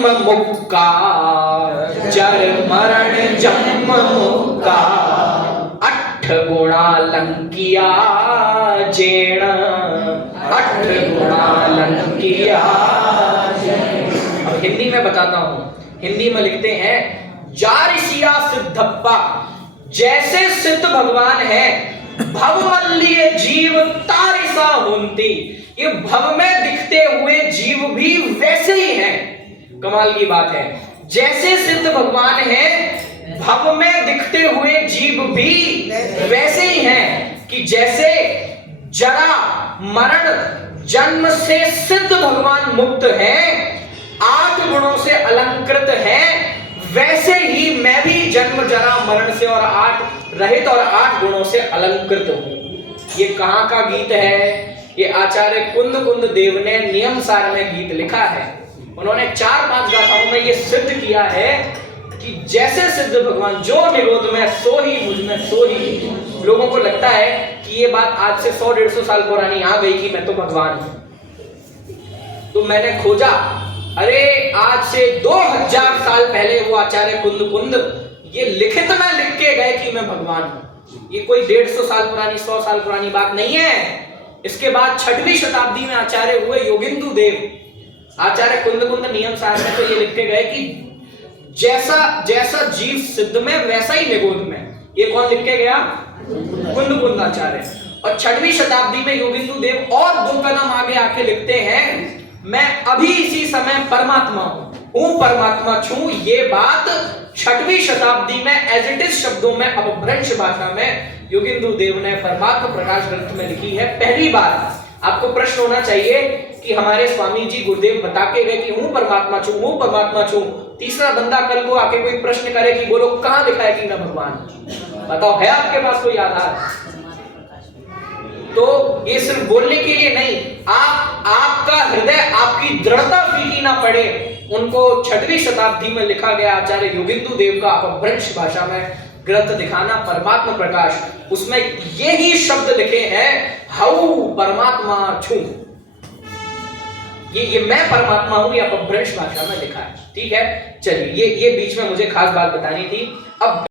जन्म मुक्का, जर मरण जन्म मुक्का, अठ गुणालंकिया जेण, अठ गुणालंकिया। अब हिंदी में बताता हूं, हिंदी में लिखते हैं जारिसिया सिद्धप्पा, जैसे सिद्ध भगवान है भवमल्लिय जीव तारिसा होंती, ये भव में दिखते हुए जीव भी वैसे ही हैं। कमाल की बात है, जैसे सिद्ध भगवान है भव में दिखते हुए जीव भी वैसे ही हैं कि जैसे जरा मरण जन्म से सिद्ध भगवान मुक्त हैं, 8 गुणों से अलंकृत हैं, वैसे ही मैं भी जन्म जरा मरण से और 8 रहित और 8 गुणों से अलंकृत हूं। ये कहां का गीत है? ये आचार्य कुंद कुंद देव ने नियम सार में गीत लिखा है। उन्होंने 4-5 गाथाओं में ये सिद्ध किया है कि जैसे सिद्ध भगवान जो निरोध में सो ही मुझ में सो ही। लोगों को लगता है कि ये बात आज से 100-150 साल पुरानी आ गई कि मैं तो भगवान हूं। तो मैंने खोजा, अरे आज से 2000 साल पहले वो आचार्य कुंद कुंद ये लिखित में लिख के गए कि मैं भगवान हूं। ये कोई 150 साल पुरानी 100 साल पुरानी बात नहीं है। इसके बाद 6वीं शताब्दी में आचार्य हुए योगिंदु देव। आचार्य कुंद कुंद नियम सार में तो ये लिख के गए कि जैसा जैसा जीव सिद्ध में वैसा ही निगोद में। ये कौन लिख के गया? कुंद कुंद आचार्य। और 6वीं शताब्दी में योगिंदु देव और 2 कदम आगे आके लिखते हैं, मैं अभी इसी समय परमात्मा हूं, परमात्मा छू। ये बात 6वीं शताब्दी में एज इट इज शब्दों में अपभ्रंश भाषा में योगिंदु देव ने परमात्मा प्रकाश ग्रंथ में लिखी है। पहली बार आपको प्रश्न होना चाहिए कि हमारे स्वामी जी गुरुदेव बता के गए कि हूं परमात्मा छू, हूं परमात्मा छू। तीसरा बंदा कल को आके कोई प्रश्न करे कि बोलो कहां लिखा है कि मैं भगवान हूं? बताओ, है आपके पास कोई आधार? तो ये सिर्फ बोलने के लिए नहीं, आपका हृदय, आपकी दृढ़ता फीकी ना पड़े। उनको 6वीं शताब्दी में लिखा गया आचार्य योगिंदु देव का अपभ्रंश भाषा में ग्रंथ दिखाना परमात्मा प्रकाश, उसमें यही शब्द लिखे हैं, हऊ परमात्मा छू। ये मैं परमात्मा हूं, ये अपभ्रंश भाषा में लिखा है। ठीक है, चलिए ये बीच में मुझे खास बात बतानी थी। अब